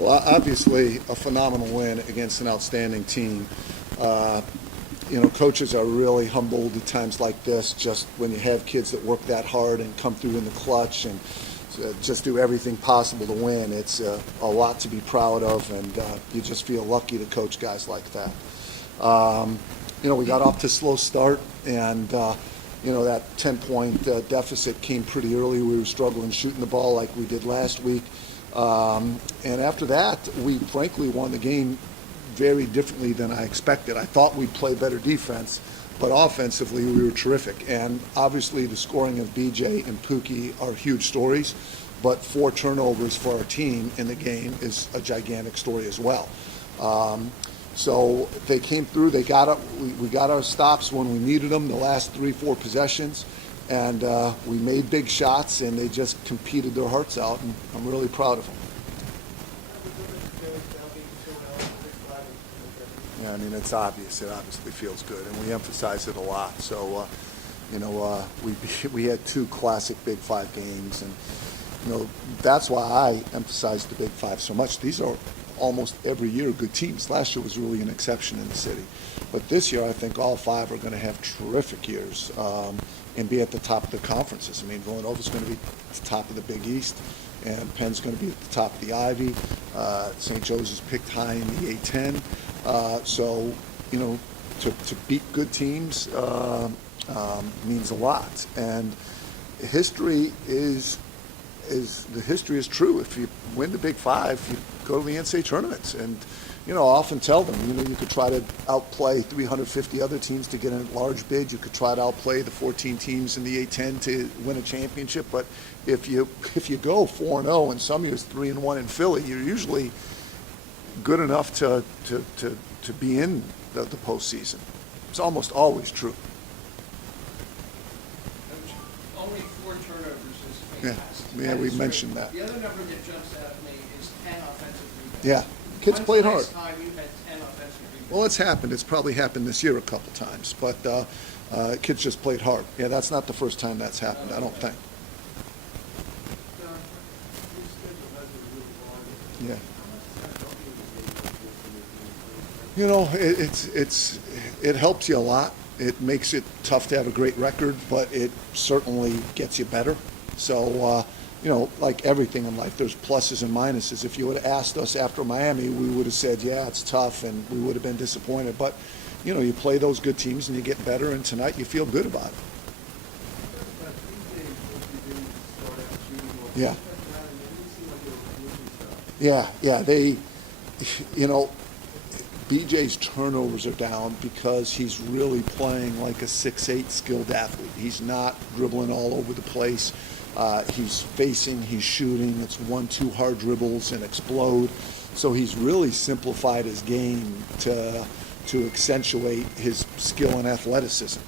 Well, obviously, a phenomenal win against an outstanding team. Uh, Coaches are really humbled at times like this, just when you have kids that work that hard and come through in the clutch and just do everything possible to win. It's a lot to be proud of, and you just feel lucky to coach guys like that. We got off to a slow start, and that 10-point deficit came pretty early. We were struggling shooting the ball like we did last week. And after that, we frankly won the game very differently than I expected. I thought we'd play better defense, but offensively we were terrific. And obviously the scoring of BJ and Pookie are huge stories, but 4 turnovers for our team in the game is a gigantic story as well. So they came through. We got our stops when we needed them, the last 3-4 possessions, and we made big shots, and they just competed their hearts out, and I'm really proud of them. Yeah, I mean, it's obvious. It obviously feels good, and we emphasize it a lot. So, we had 2 classic Big Five games, and that's why I emphasize the Big Five so much. These are almost every year good teams. Last year was really an exception in the city, but this year I think all 5 are going to have terrific years and be at the top of the conferences. I mean, Villanova's going to be at the top of the Big East, and Penn's going to be at the top of the Ivy. St. Joe's is picked high in the A10. So, to beat good teams means a lot. And history is true. If you win the Big Five, you go to the NCAA tournaments. And, I often tell them, you could try to outplay 350 other teams to get a large bid. You could try to outplay the 14 teams in the A10 to win a championship. But if you go 4-0 and some years 3-1 in Philly, you're usually good enough to be in the postseason. It's almost always true. Only 4 turnovers is fantastic. Yeah, we mentioned that. The other number that jumps out at me is 10 offensive rebounds. Yeah, kids played hard. When's the last time you had 10 offensive rebounds? Well, it's happened. It's probably happened this year a couple times, but kids just played hard. Yeah, that's not the first time that's happened, I don't think. Yeah. It helps you a lot. It makes it tough to have a great record, but it certainly gets you better. So, like everything in life, there's pluses and minuses. If you would have asked us after Miami, we would have said, yeah, it's tough, and we would have been disappointed. But, you play those good teams and you get better, and tonight you feel good about it. Yeah. Yeah, they, BJ's turnovers are down because he's really playing like a 6'8" skilled athlete. He's not dribbling all over the place. He's facing, he's shooting. It's 1-2 hard dribbles and explode. So he's really simplified his game to accentuate his skill and athleticism.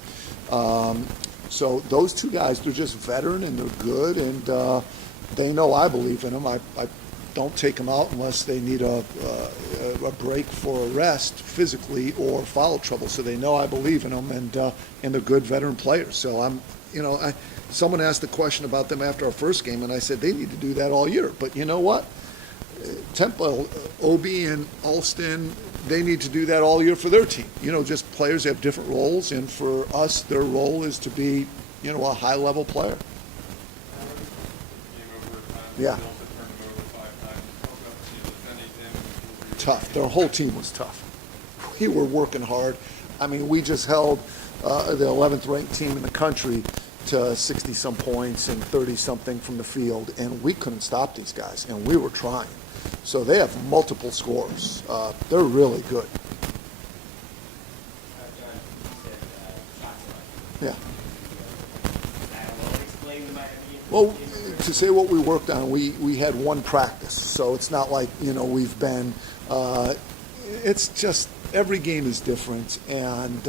So those 2 guys, they're just veteran and they're good, and they know I believe in them. I don't take them out unless they need a break for a rest physically or foul trouble. So they know I believe in them, and they're good veteran players. So someone asked the question about them after our first game, and I said they need to do that all year. But you know what? Temple, Obi, and Alston, they need to do that all year for their team. Just players have different roles, and for us, their role is to be, a high-level player. Yeah. Tough. Their whole team was tough. We were working hard. I mean, we just held the 11th ranked team in the country to 60-some points and 30-something from the field, and we couldn't stop these guys, and we were trying. So they have multiple scores. They're really good. Yeah. Well, to say what we worked on, we had 1 practice, so it's not like, we've been, it's just every game is different, and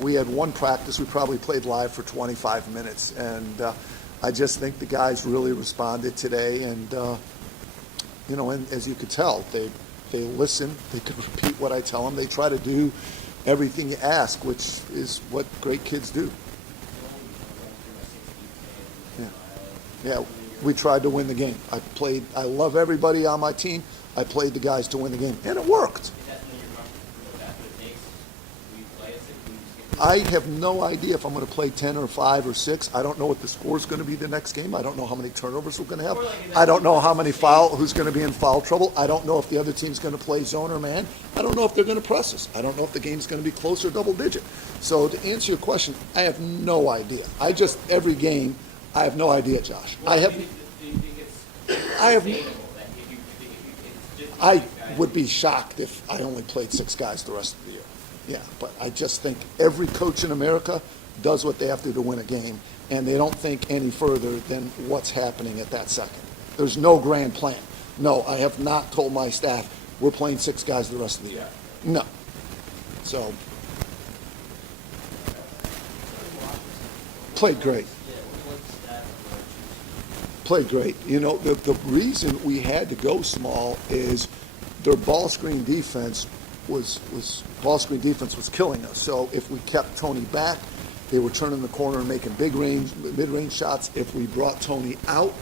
we had 1 practice. We probably played live for 25 minutes, and I just think the guys really responded today, and and as you could tell, they listen, they could repeat what I tell them, they try to do everything you ask, which is what great kids do. Yeah. we tried to win the game. I love everybody on my team. I played the guys to win the game, and it worked. Is that something you're comfortable with? That's what it takes? We play a six, we just get. I have no idea if I'm going to play 10 or 5 or 6. I don't know what the score is going to be the next game. I don't know how many turnovers we're going to have. I don't know how many who's going to be in foul trouble. I don't know if the other team's going to play zone or man. I don't know if they're going to press us. I don't know if the game's going to be close or double digit. So to answer your question, I have no idea. Every game, I have no idea, Josh. Do you think it's I have- sustainable that if you it's just I six guys? would be shocked if I only played 6 guys the rest of the year. Yeah, but I just think every coach in America does what they have to win a game, and they don't think any further than what's happening at that second. There's no grand plan. No, I have not told my staff we're playing 6 guys the rest of the year. No. So, played great. Played great. You know, the reason we had to go small is their ball screen defense was killing us. So if we kept Tony back, they were turning the corner and making mid-range shots. If we brought Tony out,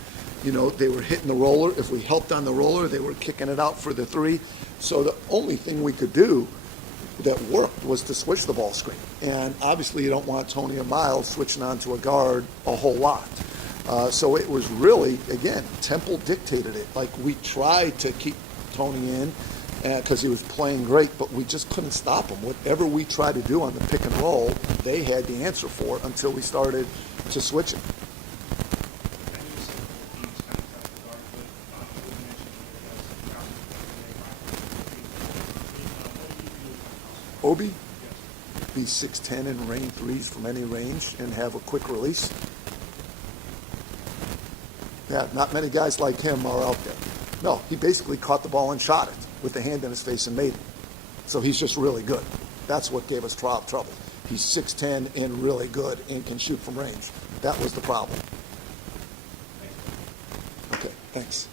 you know, they were hitting the roller. If we helped on the roller, they were kicking it out for the 3. So the only thing we could do that worked was to switch the ball screen. And obviously you don't want Tony and Miles switching onto a guard a whole lot. So it was really, again, Temple dictated it. Like, we tried to keep Tony in because he was playing great, but we just couldn't stop him. Whatever we tried to do on the pick and roll, they had the answer for it until we started to switch it. Obi, be 6'10" and rain threes from any range and have a quick release. Yeah, not many guys like him are out there. No, he basically caught the ball and shot it with the hand in his face and made it. So he's just really good. That's what gave us trouble. He's 6'10" and really good and can shoot from range. That was the problem. Okay, thanks.